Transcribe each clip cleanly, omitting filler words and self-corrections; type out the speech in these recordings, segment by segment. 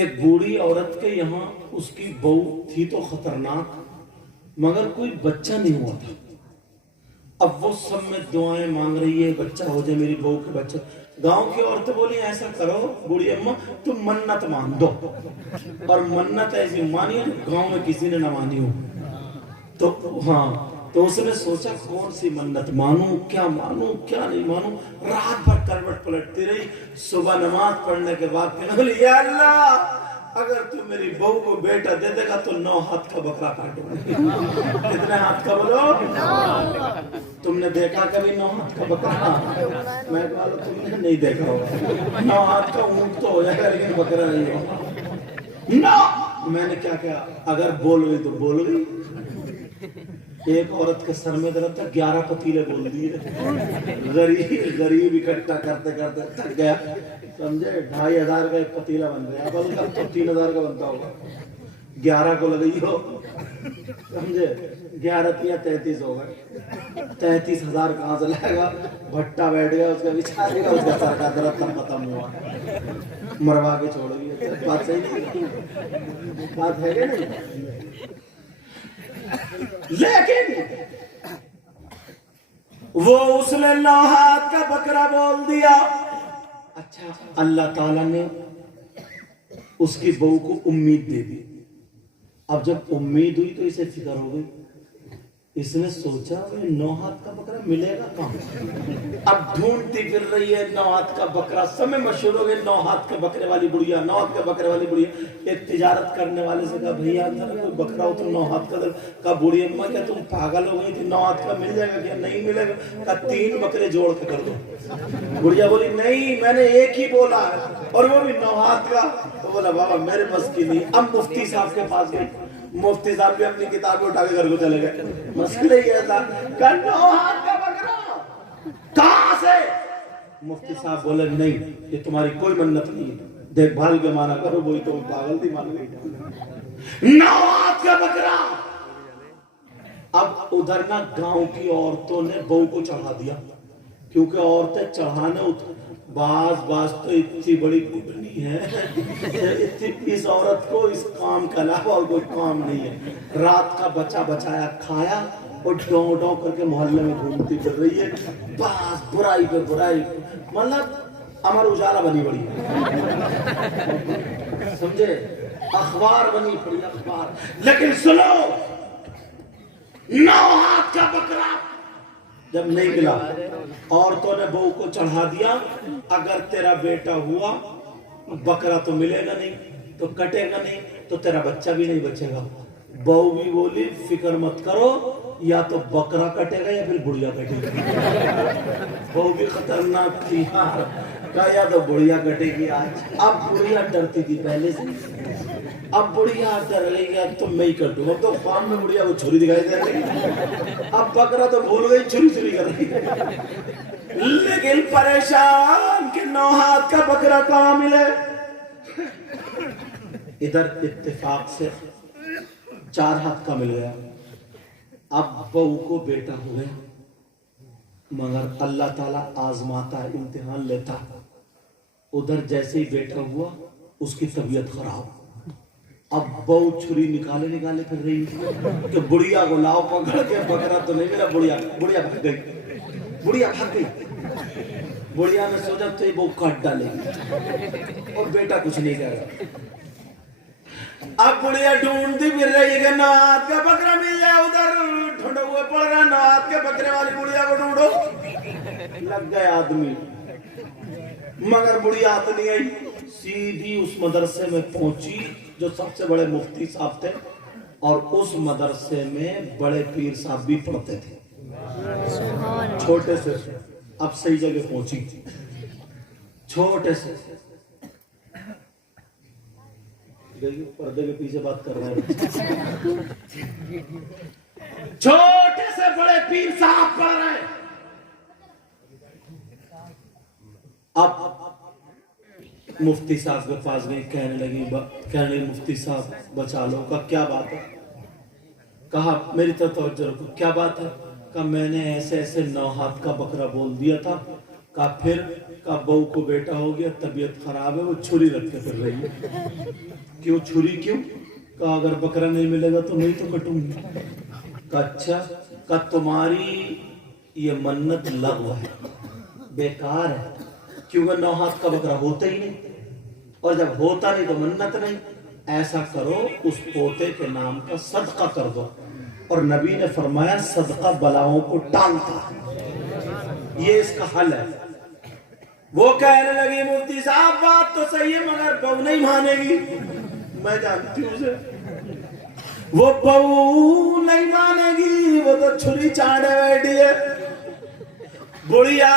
ایک بوڑھی عورت کے یہاں اس کی بہو تھی تو خطرناک، مگر کوئی بچہ نہیں ہوا تھا۔ اب وہ سب میں دعائیں مانگ رہی ہے بچہ ہو جائے میری بہو کے بچہ۔ گاؤں کی عورتیں بولی ایسا کرو بوڑھی اماں تم منت مان دو، اور منت ایسی مانی ہے گاؤں میں کسی نے نہ مانی ہو۔ تو ہاں تو اس نے سوچا کون سی منت مانوں، کیا مانوں کیا نہیں مانوں، رات بھر کروٹ پلٹتی رہی۔ صبح نماز پڑھنے کے بعد کہنے لگی یا اللہ اگر تو میری بہو کو بیٹا دے دے گا تو 9 ہاتھ کا بکرا کاٹوں گی۔ کتنے ہاتھ کا بولو؟ 9۔ تم نے دیکھا کبھی 9 ہاتھ کا بکرا؟ میں کہا تم نے نہیں دیکھا ہوگا، 9 ہاتھ کا اونٹ تو ہو جائے گا لیکن بکرا نہیں ہوگا۔ 9۔ میں نے کیا کہا اگر بول گئی تو بول گئی۔ ایک عورت کے سر میں درد تھا، 11 پتیلے بول دیے۔ غریب اکٹھا کرتے کرتے تھک گیا، سمجھے 2500 کا ایک پتیلا بن گیا، بلکہ تو 3000 کا بنتا ہوگا۔ 11 کو لگئی ہو، سمجھے 11 × 33 ہو گئے، 33,000 کہاں سے لائے گا؟ بھٹا بیٹھ گیا اس کا بچھانے کا، اس کا سر کا درد تب ختم ہوا، مروا کے چھوڑ گئی۔ بات صحیح نہیں، بات ہے کہ نہیں؟ لیکن وہ اس نے 9 ہاتھ کا بکرا بول دیا۔ اچھا اللہ تعالیٰ نے اس کی بہو کو امید دے دی۔ اب جب امید ہوئی تو اسے فکر ہو گئی، اس نے سوچا 9 ہاتھ کا بکرا ملے گا کہاں؟ اب ڈھونڈتی پھر رہی ہے 9 ہاتھ کا بکرا، سب میں مشہور ہو گئے 9 ہاتھ کے بکرے والی بڑھیا، 9 ہاتھ کے بکرے والی بڑھیا۔ ایک تجارت کرنے والے سے کہا بھیا کوئی بکرا ہو تو 9 ہاتھ کا دل۔ کہا بوڑھی اماں کیا تم پاگل ہو گئی تھی، 9 ہاتھ کا مل جائے گا کیا؟ نہیں ملے گا۔ کہا 3 بکرے جوڑ کے کر دو۔ بڑھیا بولی نہیں میں نے ایک ہی بولا ہے اور وہ بھی 9 ہاتھ کا۔ تو بولا بابا میرے بس کی نہیں۔ اب مفتی صاحب کے پاس گئی، مفتی صاحب بھی اپنی کتابیں اٹھا کے گھر کو چلے گئے۔ مسئلہ یہ تھا کہ 9 ہاتھ کا بکرا کہاں سے؟ مفتی صاحب بولے نہیں یہ تمہاری کوئی منت نہیں ہے، دیکھ بھال کے مانا کرو، وہی تو پاگل تھی مان گئی۔ 9 ہاتھ کا بکرا۔ اب ادھر نہ گاؤں کی عورتوں نے بہو کو چڑھا دیا، کیونکہ عورتیں چڑھانے بعض تو اتنی بڑی گڈنی ہے، اس عورت کو اس کام کا علاوہ اور کوئی کام نہیں ہے۔ رات کا بچا بچایا کھایا اور ڈوں ڈوں کر کے محلے میں گھومتی پھر رہی ہے، بس برائی پہ برائی، مطلب امر اجالا بنی بڑی، سمجھے اخبار بنی پڑی اخبار۔ لیکن سنو 9 ہاتھ کا بکرا جب نہیں ملا، عورتوں نے بہو کو چڑھا دیا، اگر تیرا بیٹا ہوا بکرا تو ملے گا نہیں، تو کٹے گا نہیں، تو تیرا بچہ بھی نہیں بچے گا۔ بہو بھی بولی فکر مت کرو، یا تو بکرا کٹے گا یا پھر بڑھیا کٹے گا۔ بہو بھی خطرناک تھی، کہا یا تو بڑھیا کٹے گی آج۔ اب بڑھیا ڈرتی تھی پہلے سے، اب بڑھیا ڈر رہی ہے تو میں ہی کٹوں گا، تو فارم میں بڑھیا وہ چھری دکھائی دے رہی، اب بکرا تو بھول گئی، چھری کر رہی۔ لیکن پریشان کہ 9 ہاتھ کا بکرا کہاں ملے۔ ادھر اتفاق سے 4 ہاتھ کا مل گیا۔ اب بہو کو بیٹا ہوئے، مگر اللہ تعالیٰ آزماتا ہے، امتحان لیتا ہے۔ ادھر جیسے ہی بیٹا ہوا اس کی طبیعت خراب، اب بہو چھری نکالے پھر رہی کہ بڑھیا کو لاؤ پکڑ کے، بکرا تو نہیں میرا، بڑھیا بھاگ گئی۔ بڑھیا نے سوچا تو یہ بہو کاٹ ڈالے گی اور بیٹا کچھ نہیں کہہ رہا۔ اب بڑھیا ڈھونڈتی پھر رہی ہے کہ 9 ہاتھ کا بکرا مل جائے، ادھر ڈھونڈے ہوئے پڑ رہا 9 ہاتھ کے بکرے والی بڑھیا کو ڈھونڈو۔ لگ گئے آدمی، مگر بڑھیا ہاتھ نہیں آئی، سیدھی اس مدرسے میں پہنچی جو سب سے بڑے مفتی صاحب تھے، اور اس مدرسے میں بڑے پیر صاحب بھی پڑھتے تھے، چھوٹے سے اب صحیح جگہ پہنچی، چھوٹے سے پردے کے پیچھے بات کر رہے ہیں، چھوٹے سے بڑے پیر صاحب پڑھ رہے ہیں۔ اب مفتی صاحب کے پاس گئی، کہنے لگی مفتی صاحب بچا لو۔ کا کیا بات ہے؟ کہا میری طرف توجہ رکھو، کیا بات ہے؟ کہ میں نے ایسے 9 ہاتھ کا بکرا بول دیا تھا का फिर का बहू को बेटा हो गया, तबीयत खराब है, वो छुरी रख के फिर रही है। क्यों छुरी क्यों? का अगर बकरा नहीं मिलेगा तो नहीं तो कटूंगी। का अच्छा, का तुम्हारी ये मन्नत लग़्व है, बेकार है, क्योंकि 9 हाथ का बकरा होता ही नहीं, और जब होता नहीं तो मन्नत नहीं। ऐसा करो, उस पोते के नाम का सदका कर दो। और नबी ने फरमाया सदका बलाओं को टालता है, ये इसका हल है। वो कहने लगी मुफ्ती साहब बात तो सही है मगर बहू नहीं मानेगी। मैं जानती हूँ उसे, वो बहू नहीं मानेगी, वो तो छुरी चाटे बैठी है। बुढ़िया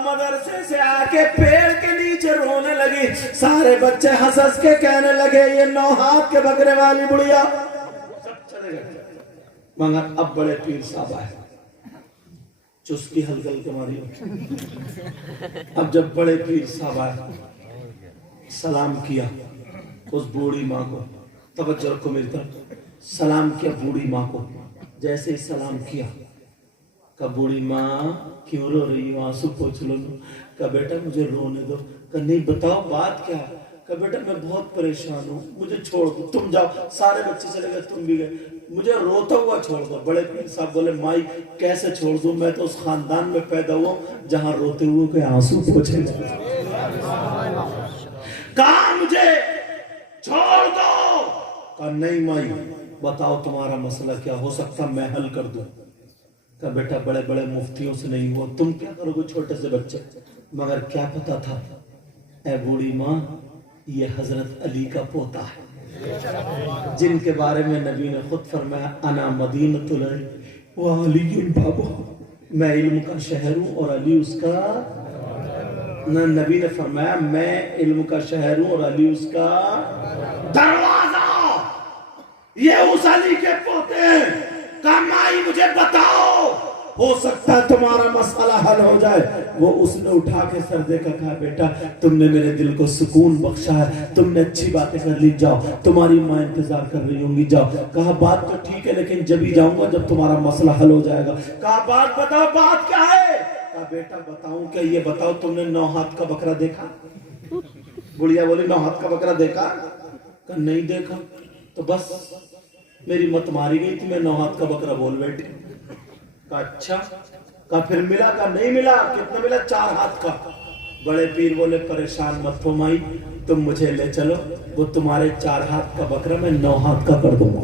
मदरसे से आके पेड़ के नीचे रोने लगी। सारे बच्चे हंस हंस के कहने लगे ये 9 हाथ के बकरे वाली बुढ़िया। सब चले गए, मगर अब बड़े पीर साहब आए, चुस्की हलकल के मारी। अब जब बड़े पीर साहब आए, सलाम किया उस बूढ़ी माँ को, तवज्जो रखो मेरी तरफ, सलाम किया बूढ़ी माँ को। जैसे ही सलाम किया, का बूढ़ी माँ क्यों रो रही हो, आंसू पोंछ लो। का बेटा मुझे रोने दो। का नहीं बताओ बात क्या है? का बेटा मैं बहुत परेशान हूँ, मुझे छोड़ दो, तुम जाओ। सारे बच्चे चले गए, तुम भी गए, मुझे रोता हुआ छोड़ दो। बड़े पीर साहब बोले माई कैसे छोड़ दूं, मैं तो उस खानदान में पैदा हुआ जहां रोते हुए के आंसू पोंछे। कहा मुझे छोड़ दो। का नहीं माई बताओ तुम्हारा मसला क्या, हो सकता मैं हल कर दूं। का बेटा बड़े बड़े मुफ्तियों से नहीं हुआ, तुम क्या करोगे छोटे से बच्चे। मगर क्या पता था ए बूढ़ी माँ, ये हजरत अली का पोता है, जिनके बारे में नबी ने खुद फरमाया अना मदीनतुल इल्म व अली बाबा, मैं इल्म का शहर हूँ और अली उसका। नबी ने फरमाया मैं इल्म का शहर हूँ और अली उसका दरवाजा। ये उस अली के पोते हैं। कहा माई मुझे बताओ, हो सकता है तुम्हारा मसला हल हो जाए। वो उसने उठा के सर देखा, कहा बेटा तुमने मेरे दिल को सुकून बख्शा है, तुमने अच्छी बातें कर ली, जाओ तुम्हारी माँ इंतजार कर रही होंगी, जाओ। कहा बात तो ठीक है लेकिन जब ही जाऊंगा जब तुम्हारा मसला हल हो जाएगा। कहा बात बताओ, बात क्या है? कहा बेटा बताऊं क्या, ये बताओ तुमने 9 हाथ का बकरा देखा? बुढ़िया बोली 9 हाथ का बकरा देखा? कहा नहीं देखा। तो बस मेरी मत मारी गई थी, मैं 9 हाथ का बकरा बोल बैठी। का अच्छा, का फिर मिला? का नहीं मिला। कितना मिला? 4 हाथ का। बड़े पीर बोले परेशान मत हो माई, तुम मुझे ले चलो, वो तुम्हारे 4 हाथ का बकरा मैं 9 हाथ का कर दूंगा,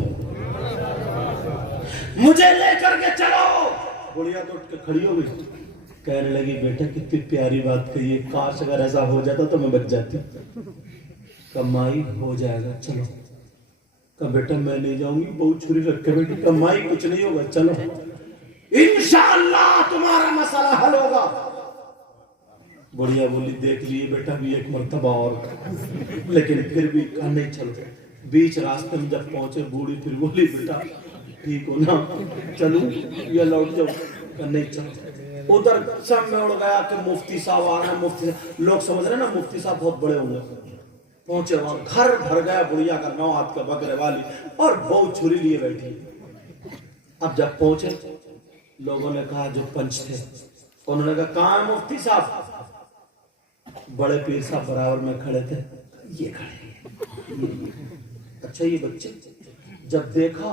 मुझे लेकर के चलो। बुढ़िया तो उठ के खड़ी हो गई, कहने लगी बेटा कितनी प्यारी बात कही है, काश अगर ऐसा हो जाता तो मैं बच जाती। का माई हो जाएगा चलो। का बेटा मैं नहीं जाऊंगी, बहुत छुरी रख के बैठी। का माई कुछ नहीं होगा चलो, इंशाअल्लाह तुम्हारा मसला हल होगा। बुढ़िया बोली देख लिए बेटा भी एक मर्तबा और, लेकिन फिर भी कहा नहीं चलो। बीच रास्ते में जब पहुंचे बूढ़ी फिर बोली बेटा ठीक हो ना, चलूं या लौट जाऊं? कहा नहीं चलो। उधर सब में उड़ गया कि मुफ्ती साहब आ रहे हैं, मुफ्ती साहब। लोग समझ रहे ना मुफ्ती साहब बहुत बड़े होंगे। पहुंचे वहां, घर भर गया बुढ़िया का 9 हाथ का बकरे वाली, और बहुत छुरी लिए बैठी। अब जब पहुंचे लोगों ने कहा जो पंच थे उन्होंने कहा कहां है मुफ्ती साहब? बड़े पीर साहब बराबर में खड़े थे, ये खड़े। अच्छा ये बच्चे जब देखा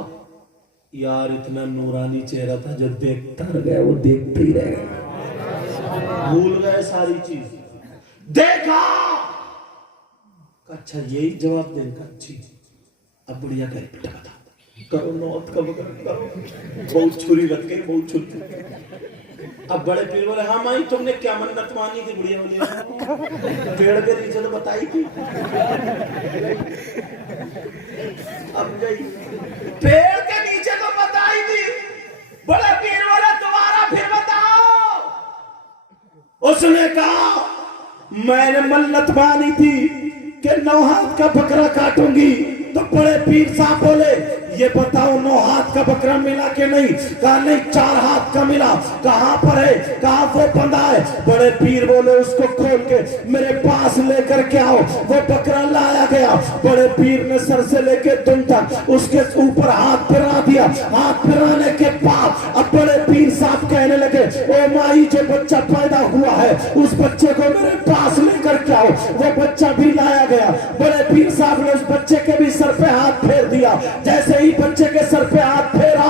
यार इतना नूरानी चेहरा था, जो देखता रह गया वो देखते ही रह गया, भूल गए सारी चीज। देखा अच्छा यही जवाब देने का अच्छी। अब बुढ़िया कहे बेटा बता करो 9 हाथ का बकरा करो, बहुत छुरी रख के बहुत छुरी। अब बड़े पीर बोले हाँ माई तुमने क्या मन्नत मानी थी? बुढ़िया बोली पेड़ के नीचे तो बताई थी। अब गई पेड़ के नीचे तो बताई थी। बड़े पीर बोले दोबारा फिर बताओ। उसने कहा मैंने मन्नत मानी थी कि 9 हाथ का बकरा काटूंगी। तो बड़े पीर साहब बोले ये बताओ 9 हाथ का बकरा मिला कि नहीं? कहा नहीं, 4 हाथ का मिला। कहां पर है? कहा वो बंधा है। बड़े पीर बोले उसको खोल के मेरे पास लेकर के आओ। वो बकरा लाया गया। बड़े पीर ने सर से लेके दुम तक उसके ऊपर हाथ फिरा दिया। हाथ फिराने के बाद अब बड़े पीर साहब कहने लगे, ओ माई जो बच्चा पैदा हुआ है उस बच्चे को मेरे पास लेकर के आओ। वो बच्चा भी लाया गया। बड़े पीर साहब ने उस बच्चे के भी सर पे हाथ फेर दिया। जैसे ही बच्चे के सर पे हाथ फेरा,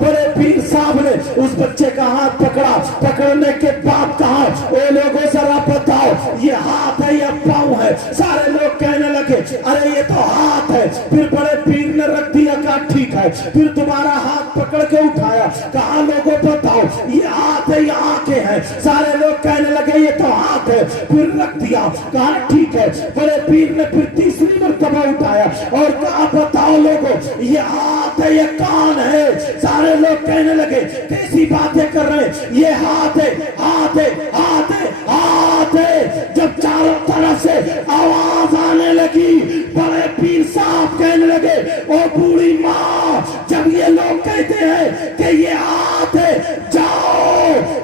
बड़े पीर साहब ने उस बच्चे का हाथ पकड़ा। पकड़ने के बाद कहा, ओ लोगों जरा बताओ ये हाथ है या पांव है? सारे लोग कहने लगे, अरे ये तो हाथ है। फिर बड़े पीर ने रख दिया, कहा ठीक है। फिर दोबारा हाथ पकड़ के उठाया, कहा लोगों बताओ ये हाथ है या आंखें हैं? सारे लोग कहने लगे ये तो हाथ है। फिर रख दिया, कहा ठीक है। बड़े पीर ने फिर तीसरी मर्तबा उठाया और कहा बताओ लोगों ये हाथ है या कान है? सारे लोग कहने लगे कैसी बातें कर रहे हैं, ये हाथ है, हाथ है, हाथ है, हाथ है। जब चारों तरफ से आवाज आने लगी, बड़े पीर साहब कहने लगे, ओ बूढ़ी माँ, जब ये लोग कहते हैं कि ये हाथ है, जाओ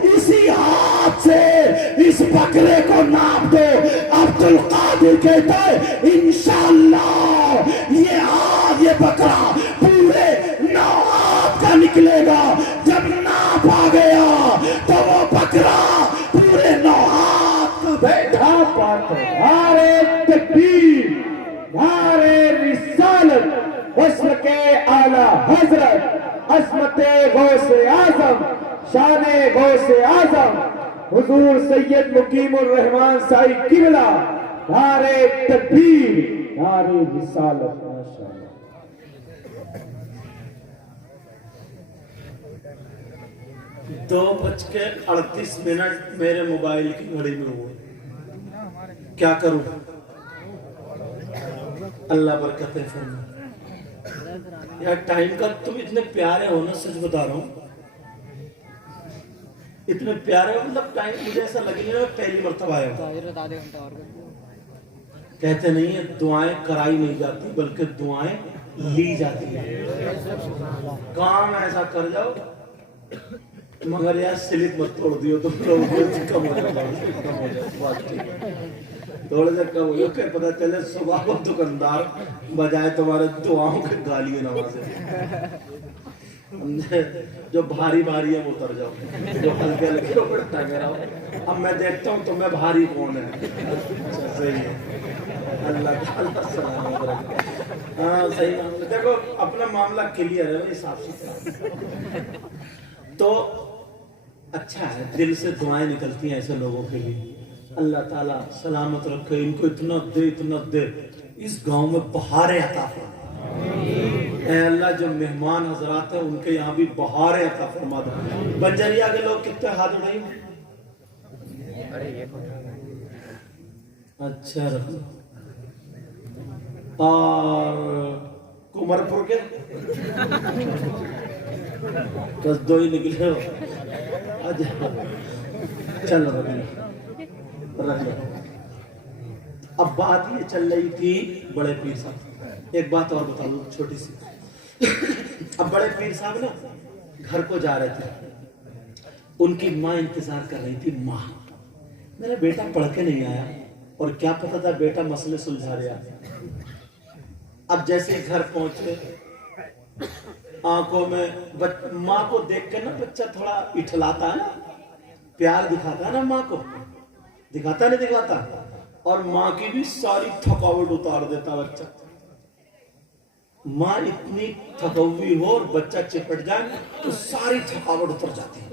इसी हाथ से इस बकरे को नाप दो। अब्दुल कादिर कहता है इंशाअल्लाह ये हाथ, ये बकरा पूरे 9 हाथ का निकलेगा। जब नाप आ गया तो वो बकरा पूरे 9 हाथ का बैठा पाता। नारे तकबीर, नारे रिसालत, वस्ल के आला हजरत, अस्मते गौसे आजम, शाने गौसे आजम, हुजूर सैयद मुकीमुर रहमान साई किबला। नारे तकबीर, नारे रिसालत। माशाअल्लाह। 2:38 मेरे मोबाइल की घड़ी में हुए। क्या करूं? अल्लाह बरकतें फरमाए। यार टाइम का तुम इतने प्यारे हो ना, सच बता रहा हूं, इतने प्यारे हो। मतलब टाइम मुझे ऐसा लगे नहीं, मैं पहली मर्तबा आया हूं। कहते नहीं है दुआएं कराई नहीं जाती बल्कि दुआएं ली जाती है। काम ऐसा कर जाओ मगर यार स्लिप मत तोड़ दियो, तुम लोग कम हो जाओ, थोड़ा सा कम हो जाओ। क्या पता चले सुबह को दुकानदार बजाय तुम्हारे दुआओं के गालियों नवाजे। जो भारी भारी है वो उतर जाओ, जो हल्के हल्के वो टंगे रहो। अब मैं देखता हूँ तो मैं भारी कौन है। अच्छा सही है, अल्लाह ताला सलामत रखे। हाँ सही मामला, देखो अपना मामला क्लियर है भाई, साफ सुथरा। तो अच्छा है, दिल से दुआएं निकलती हैं ऐसे लोगों के लिए। अल्लाह ताला सलामत रखे, इनको इतना दे इस गांव में बहारें अता फरमा। ऐ अल्लाह जो मेहमान हजरात हैं उनके यहाँ भी बहारें अता फरमा दो। बंजरिया के लोग कितने हाथ उठाए? अच्छा रखो। और कुमरपुर के बस 2 ही निकले हो। चलो रख लो। अब बात ये चल रही थी बड़े पीर साहब। एक बात और बता दो छोटी सी। अब बड़े पीर साहब ना घर को जा रहे थे, उनकी माँ इंतजार कर रही थी। माँ, मेरा बेटा पढ़ के नहीं आया और क्या पता था बेटा मसले सुलझा रहा। अब जैसे घर पहुंचे, आंखों में माँ को देख के ना बच्चा थोड़ा इठलाता है ना, प्यार दिखाता है ना माँ को, दिखाता नहीं दिखाता? और माँ की भी सारी थकावट उतार देता बच्चा। माँ इतनी थकवी हो और बच्चा चिपट जाए तो सारी थकावट उतर जाती है।